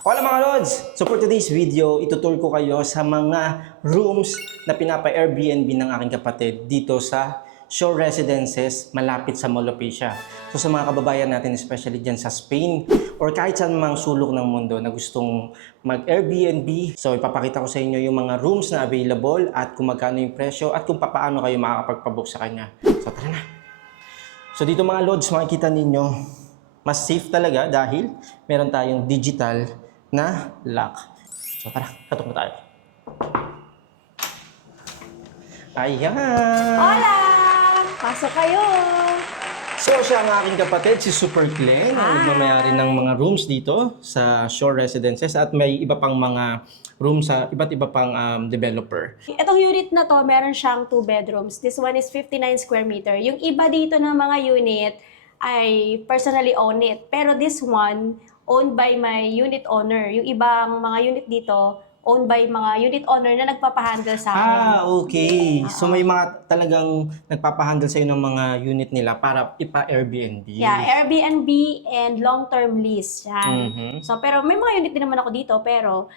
Hola mga Lods! So for today's video, itutur ko kayo sa mga rooms na pinapa-Airbnb ng aking kapatid dito sa Shore Residences malapit sa Molopisia. So sa mga kababayan natin, especially dyan sa Spain or kahit saan mang sulok ng mundo na gustong mag-Airbnb, so ipapakita ko sa inyo yung mga rooms na available at kung magkano yung presyo at kung paano kayo makakapagpabook sa kanya. So tara na! So dito mga Lods, makikita ninyo, mas safe talaga dahil meron tayong digital na lock. So tara, katok na tayo. Ayan! Hola! Pasok kayo! So siya ang aking kapatid, si Super Glenn, ang nagmamayari ng mga rooms dito sa Shore Residences at may iba pang mga rooms sa iba't iba pang developer. Itong unit na to, meron siyang 2 bedrooms. This one is 59 square meter. Yung iba dito ng mga unit ay personally own it. Pero this one, owned by my unit owner. Yung ibang mga unit dito, owned by mga unit owner na nagpapahandle sa akin. Okay. So may mga talagang nagpapahandle sa'yo ng mga unit nila para ipa-Airbnb. Yeah, Airbnb and long-term lease. Yan. Mhm. So, pero may mga unit din naman ako dito, pero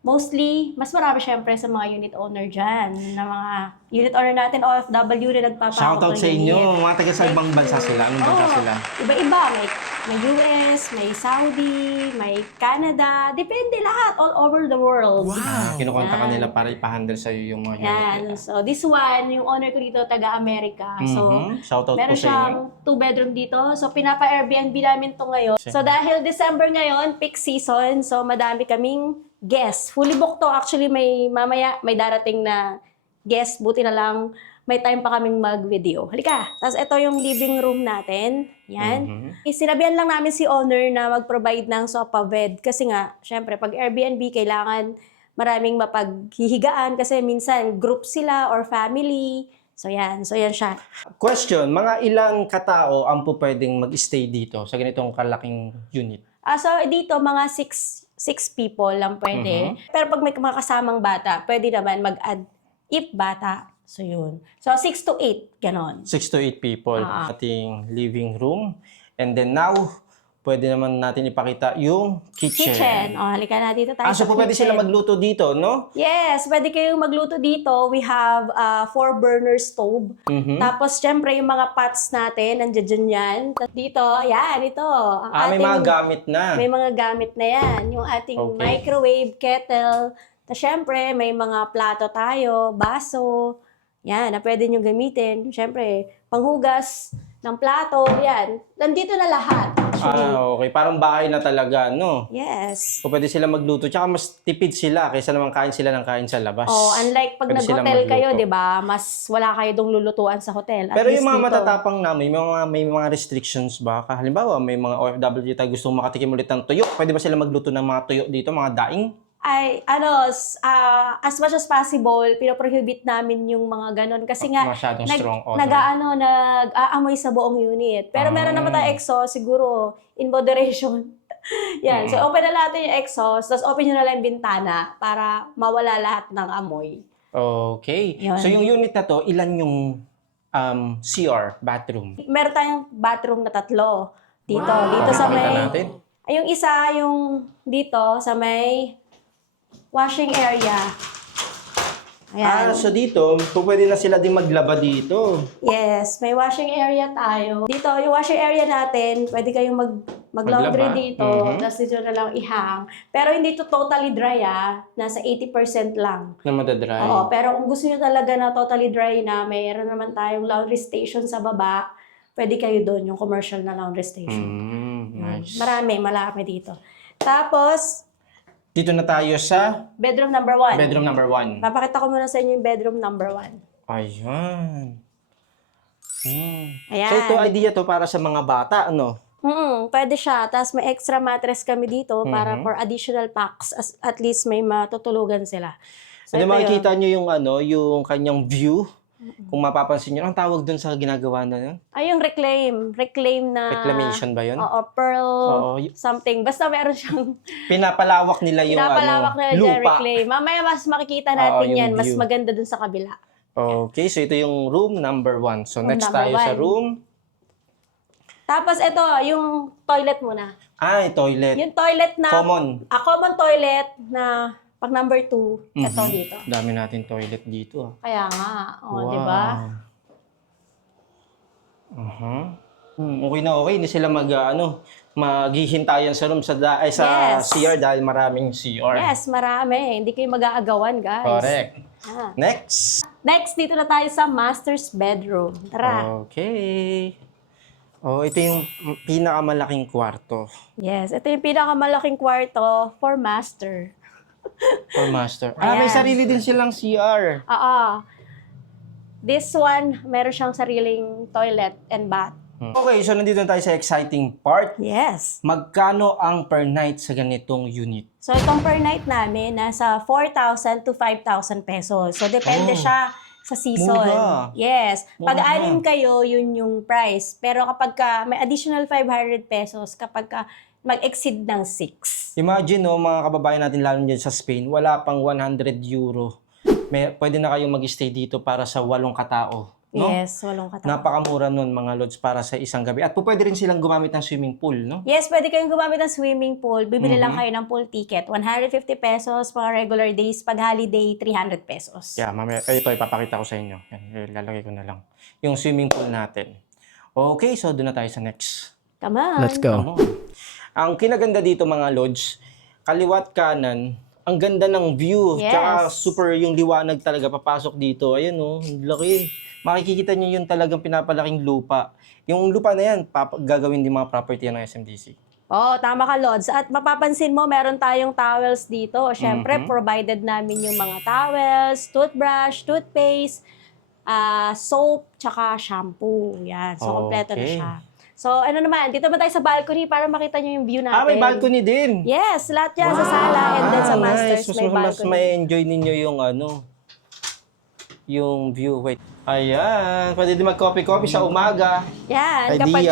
mostly, mas marami syempre sa mga unit owner dyan. Na mga unit owner natin, OFW na nagpapahawak Shoutout ng sa inyo. unit. Mga taga sa ibang bansa sila. Anong bansa sila? Iba-iba. May US, may Saudi, may Canada. Depende lahat. All over the world. Kinukonta ka Yan. nila para ipa-handle sa'yo yung mga unit Yan. nila. So, this one, yung owner ko dito, taga-Amerika. So, Shoutout po meron sa inyo. siyang 2-bedroom dito. So, pinapa-Airbnb namin to ngayon. So, dahil December ngayon, peak season, so madami kaming guests. Fully booked to. Actually, mamaya may darating na guest. Buti na lang, may time pa kaming mag-video. Halika. Tapos, ito yung living room natin. Yan. Sinabihan lang namin si owner na mag-provide ng sofa bed. Kasi nga, syempre, pag Airbnb, kailangan maraming mapaghihigaan kasi minsan group sila or family. So yan siya. Question, mga ilang katao ang po pwedeng mag-stay dito sa ganitong kalaking unit? So dito mga 6 people lang pwede. Pero pag may mga kasamang bata, pwede naman mag-add if bata. So yun. So 6 to 8, ganon. 6 to 8 people. Ating living room. And then now, pwede naman natin ipakita yung kitchen. Halika na dito tayo So sa po pwede kitchen. sila magluto dito, no? Yes, pwede kayong magluto dito. We have 4-burner stove. Tapos, syempre, yung mga pots natin, nandiyan yan. Dito, yan, ito. Ang May mga gamit na. May mga gamit na yan. Yung ating Okay. microwave, kettle. Tapos, syempre, may mga plato tayo, baso. Yan, na pwede nyo gamitin. Syempre, panghugas ng plato, yan. Nandito na lahat, actually. Okay. Parang bahay na talaga, no? Yes. So pwede sila magluto. Tsaka mas tipid sila kaysa naman kain sila ng kain sa labas. Unlike pag Pwede silang nag-hotel kayo, magluto. 'di ba? Mas wala kayo dong lulutuan sa hotel. At Pero least yung mga dito, matatapang na, may mga restrictions ba? Halimbawa, may mga OFW tayo gustong makatikim ulit ng tuyo. Pwede ba sila magluto ng mga tuyo dito, mga daing? ay as much as possible, pinoprohibit namin yung mga ganon kasi nga Masyadong strong odor. nag-aamoy sa buong unit. Pero meron naman tayo exhaust, siguro in moderation. Yan. So open na natin yung exhaust, tapos open nyo na lang yung bintana para mawala lahat ng amoy. Okay. Yun. So yung unit na to, ilan yung CR, bathroom? Meron tayong bathroom na 3 dito. Dito Pakita sa may natin. yung isa yung dito sa may washing area. Ayan. So dito, pwede na sila din maglaba dito. Yes, may washing area tayo. Dito, yung washing area natin, pwede kayong mag-laundry Maglaba. dito, tapos dito na lang ihang. Pero hindi to totally dry nasa 80% lang. Na madadry. Oo, pero kung gusto nyo talaga na totally dry na, mayroon naman tayong laundry station sa baba, pwede kayo doon, yung commercial na laundry station. Nice. Marami dito. Tapos, Dito na tayo sa bedroom number 1. bedroom number 1. Papakita ko muna sa inyo yung bedroom number 1. Ayan. Ayan. So ito idea to para sa mga bata, ano? Pwede siya. Tapos may extra mattress kami dito para for additional packs. At least may matutulugan sila. So, Ano ito makikita nyo yung yung kanyang view? Kung mapapansin nyo, ang tawag dun sa ginagawa na yun? ay, yung reclaim. Reclaim na... Reclamation ba yun? Oo, pearl Oo, something. Basta meron siyang Pinapalawak nila yung pinapalawak na dyan, lupa. reclaim. Mamaya mas makikita natin yung yan. Mas view. maganda dun sa kabila. Okay, so ito yung room number 1. So Room next number tayo sa 1. room. Tapos ito, yung toilet muna. Ay, toilet. Yung toilet na, Common. common toilet na pag number 2, ito dito. Dami natin toilet dito. Kaya nga, Wow. di ba? Okay na okay. Hindi sila maghihintayan sa room sa Yes. CR dahil maraming CR. Yes, marami. Hindi kayo mag-aagawan, guys. Correct. Ah. Next. Next, dito na tayo sa master's bedroom. Tara. Okay. Oh, ito yung pinakamalaking kwarto Yes, ito yung pinakamalaking kwarto for master. for master. May Ayan. sarili din silang CR. Oo. This one, meron siyang sariling toilet and bath. Okay, so nandito na tayo sa exciting part. Yes. Magkano ang per night sa ganitong unit? So, itong per night namin, nasa 4,000 to 5,000 pesos. So, depende siya sa season. Mura. Yes. Pag Mura. anim kayo, yun yung price. Pero kapag may additional 500 pesos, kapag mag-exceed ng 6. Imagine, mga kababayan natin lalo dyan sa Spain, wala pang 100 euro. Pwede na kayong mag-stay dito para sa 8 katao. No? Yes, walong katao. Napakamura nun mga lods para sa isang gabi. At pwede rin silang gumamit ng swimming pool, no? Yes, pwede kayong gumamit ng swimming pool. Bibili lang kayo ng pool ticket. 150 pesos pag regular days. Pag holiday, 300 pesos. Yeah, mamaya, ito ipapakita ko sa inyo. Yan, lalagay ko na lang. Yung swimming pool natin. Okay, so doon na tayo sa next. Come on. Let's go. Ano? Ang kinaganda dito mga lods, kaliwat kanan, ang ganda ng view. Yes. Tsaka super yung liwanag talaga papasok dito. Ayun ang laki. Makikita nyo yung talagang pinapalaking lupa. Yung lupa na yan, gagawin din mga property ng SMDC. Oh, tama ka, Lods. At mapapansin mo, meron tayong towels dito. Siyempre, provided namin yung mga towels, toothbrush, toothpaste, soap, tsaka shampoo. Yan. So, kompleto na Okay. siya. So, ano naman, dito naman tayo sa balcony para makita nyo yung view natin. May balcony din. Yes, lahat yan sa sala and then sa masters nice. may Mas balcony. ma-enjoy ninyo yung view. Wait. Ayan. Pwede din mag-coffee sa umaga. Yan, Ideal. kapag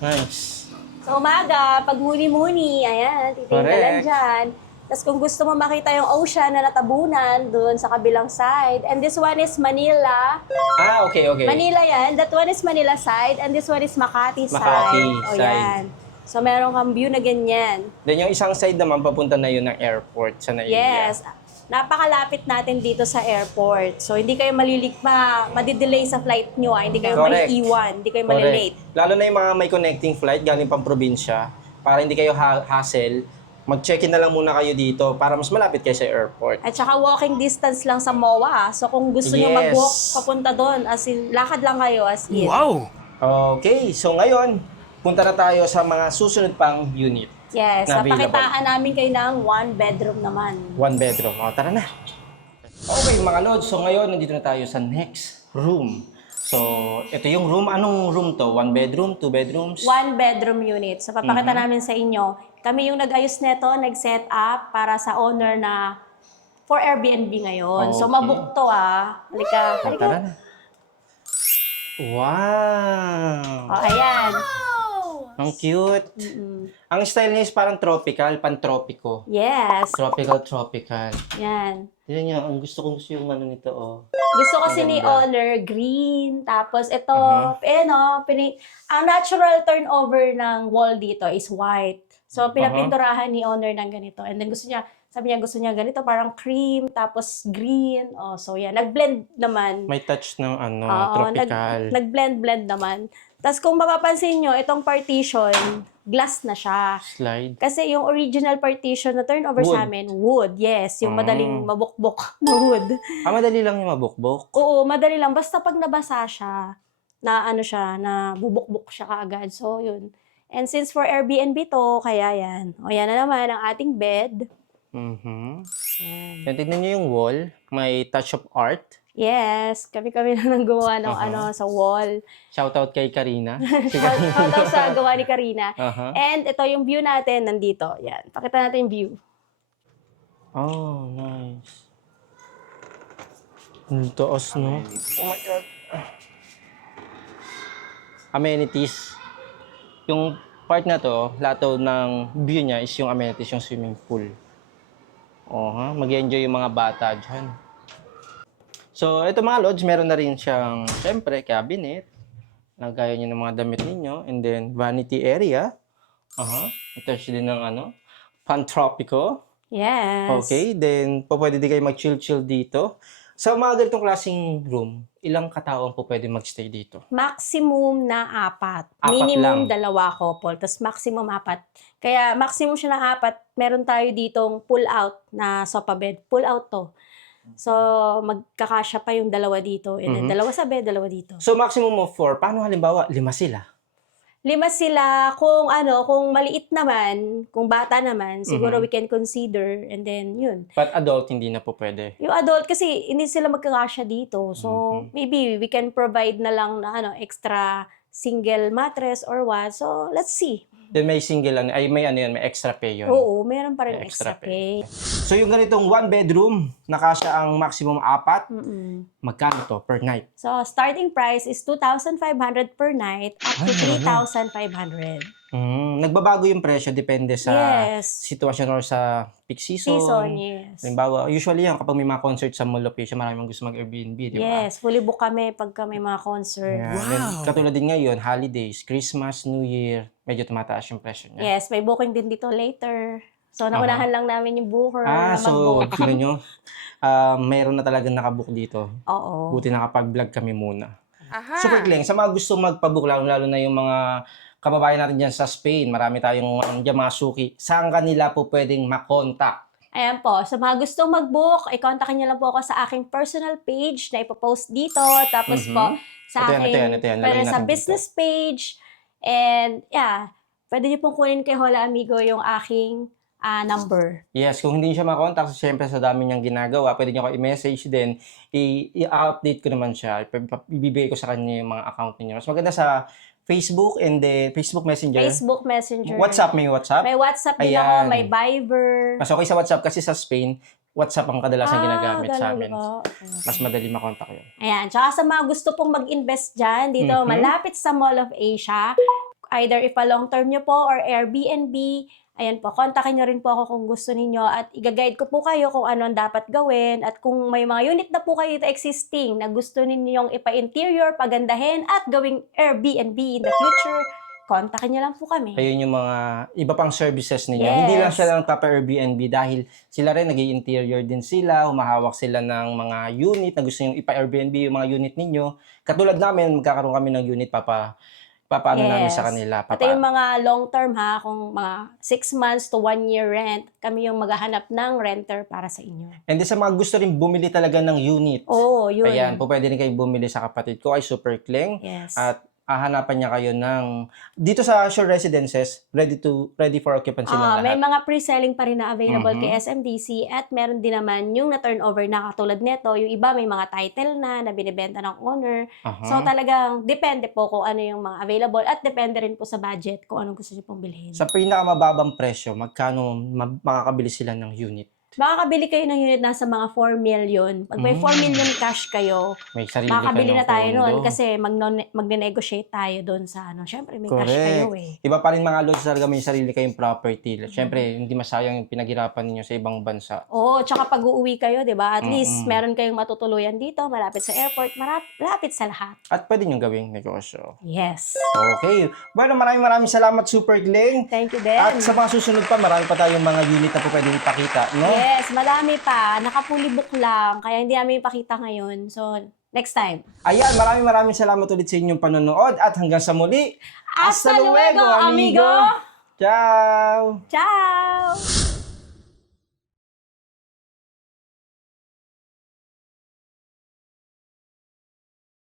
Nice. sa umaga, pag muni-muni, ayan, titingin ka lang Correct. dyan. Tapos kung gusto mo makita yung ocean na natabunan doon sa kabilang side. And this one is Manila. Okay. Manila yan. That one is Manila side and this one is Makati side. Makati O side. yan. So meron kang view na ganyan. Then yung isang side naman, papunta na yun ng airport sa Naiya. Yes. Napakalapit natin dito sa airport. So hindi kayo madidelay sa flight nyo. Hindi kayo Correct. maiiwan. Hindi kayo Correct. malilate. Lalo na yung mga may connecting flight galing pang probinsya, para hindi kayo hassle, mag-check-in na lang muna kayo dito para mas malapit kayo sa airport. At saka walking distance lang sa MOA. So kung gusto nyo Yes. mag-walk papunta doon, as in, lakad lang kayo as in. Wow! Okay, so ngayon, punta na tayo sa mga susunod pang unit. Yes, Na available. napakitaan namin kayo ng 1 bedroom naman. 1 bedroom. Tara na. Okay, mga lods. So ngayon, nandito na tayo sa next room. So, ito yung room. Anong room to? 1 bedroom? 2 bedrooms? 1 bedroom unit. So papakita namin sa inyo. Kami yung nag-ayos neto, nag-set up para sa owner na for Airbnb ngayon. So Okay. mabook to Halika. Halika. Tara na. Wow! O, ayan. Ang cute. Ang style niya is parang tropical, pantropiko. Yes. Tropical. Yan. Yan niya, ang gusto yung nito, Gusto kasi ni Ganda. owner green. Tapos ito, ang natural turnover ng wall dito is white. So pinapinturahan ni owner ng ganito. And then sabi niya gusto niya ganito, parang cream, tapos green. So yan, nag-blend naman. May touch ng Oo, tropical. Nag-blend naman. Tapos kung mapapansin nyo, itong partition, glass na siya. Slide. Kasi yung original partition na turnover Wood. sa amin, wood. Yes, yung madaling mabukbok na wood. Madali lang yung mabukbok. Oo, madali lang. Basta pag nabasa siya, na bubukbok siya kaagad. So, yun. And since for Airbnb to, kaya yan. O, yan na naman ang ating bed. Yan. Yan, tignan niyo yung wall. May touch of art. Yes, kami na nang gumawa ng sa wall. Shoutout kay Karina. Shoutout sa gawa ni Karina. Aha. And ito yung view natin nandito. Yan. Pakita natin yung view. Oh, nice. Ang taas, no? Oh my God. Amenities. Yung part na to, lahat ng view niya is yung amenities, yung swimming pool. Mag-enjoy yung mga bata dyan. So, ito mga lods, meron na rin siyang, syempre, cabinet. Lagayan nyo ng mga damit ninyo. And then, vanity area. Attached din ng Pantropico. Yes. Okay, then pwede din kayo mag-chill-chill dito. Sa mga ganitong klaseng room, ilang katao ang pwede mag-stay dito? Maximum na 4. Apat Minimum lang. 2 couple. Tapos maximum 4. Kaya maximum siya ng 4. Meron tayo ditong pull-out na sofa bed. Pull-out to. So, magkakasya pa yung 2 dito. And then 2 sa bed, 2 dito. So maximum of 4. Paano halimbawa 5 sila? 5 sila, kung maliit naman, kung bata naman, siguro we can consider, and then yun. But adult, hindi na po pwede. Yung adult, kasi hindi sila magkakasya dito. So, maybe we can provide na lang na extra single mattress or what. So, let's see. Then may single may extra pay yun. Oo, meron pa rin May extra extra pay. So yung ganitong 1 bedroom, nakasya ang maximum 4, magkano to per night? So, starting price is 2,500 per night up to 3,500. Nagbabago yung presyo depende sa Yes. sitwasyon or sa peak season. Yes. Halimbawa, usually yan kapag may mga concert sa mall location, maraming gusto mag-Airbnb, di ba? Yes, fully book kami pagka may mga concert. Yeah. Then, katulad din ngayon, holidays, Christmas, New Year, medyo tumataas yung presyo niya. Yes, may booking din dito later. So, naunahan lang namin yung booker na So, mag-book. tingnan nyo, mayroon na talagang nakabook dito. Oo. Buti nakapag-vlog kami muna. Super Kleng, sa mga gusto magpabook, lalo na yung mga kababayan natin dyan sa Spain, marami tayong dyan mga suki. Saan kanila po pwedeng makontak? Ayan po, sa mga gustong mag-book, i-contactin niyo lang po ako sa aking personal page na ipopost dito. Tapos po, sa Ito yan. aking Lagyan pwede sa natin business page. And yeah, pwede niyo pong kunin kay Hola Amigo yung aking number. Yes, kung hindi siya makontak, syempre sa dami niyang ginagawa, pwede niyo ako i-message din, i-update ko naman siya, ibibigay ko sa kanya yung mga account niyo. Mas maganda sa Facebook and then Facebook Messenger. Facebook Messenger. WhatsApp, may WhatsApp? May WhatsApp din Ayan. ako, may Viber. Mas okay sa WhatsApp kasi sa Spain, WhatsApp ang kadalasan ginagamit sa amin. Okay. Mas madali makontak yun. Ayan. Tsaka sa mga gusto pong mag-invest dyan, dito malapit sa Mall of Asia, either if a long term nyo po or Airbnb, ayan po, kontakin nyo rin po ako kung gusto ninyo at i-guide ko po kayo kung ano ang dapat gawin at kung may mga unit na po kayo dito existing na gusto ninyong ipa-interior, pagandahin at gawing Airbnb in the future, kontakin nyo lang po kami. Ayun yung mga iba pang services ninyo. Yes. Hindi lang siya lang Airbnb dahil sila rin nag-i-interior din sila, humahawak sila ng mga unit na gusto nyo ipa-Airbnb yung mga unit ninyo. Katulad namin, magkakaroon kami ng unit papaano namin sa kanila. Pati yung mga long term kung mga 6 months to 1 year rent, kami yung maghahanap ng renter para sa inyo. And then sa mga gusto rin bumili talaga ng unit. Oo, yun. Ayan, pwede rin kayo bumili sa kapatid ko ay Super Kleng. Yes. At hahanapan niya kayo ng dito sa Shore Residences, ready for occupancy ng May lahat. mga pre-selling pa rin na available kay SMDC at meron din naman yung na-turnover na katulad neto. Yung iba may mga title na binibenta ng owner. So talagang depende po kung ano yung mga available at depende rin po sa budget kung anong gusto niyo pong bilhin. Sa pinakamababang presyo, magkano makakabili sila ng unit? Makakabili kayo ng unit nasa mga 4 million. Pag may 4 million cash kayo, May sarili makakabili ka ng na tayo condo. noon kasi magne-negotiate tayo doon sa Siyempre, may cash kayo eh. Iba pa rin mga lods talaga may sarili kayong property. Siyempre, hindi masayang yung pinaghirapan ninyo sa ibang bansa. Oo, tsaka pag uuwi kayo, di ba? At least meron kayong matutuluyan dito, malapit sa airport, malapit sa lahat. At pwede nyo gawing negosyo. Yes. Okay. Bueno, maraming salamat, Super Kleng. Thank you din. At sa mga susunod pa, marami pa tayong mga unit na po pwedeng ipakita, no? Yes, marami pa. Naka-fully book lang, kaya hindi namin ipakita ngayon. So, next time. Ayan, maraming salamat ulit sa inyong panonood at hanggang sa muli. Hasta luego, amigo! Ciao! Ciao!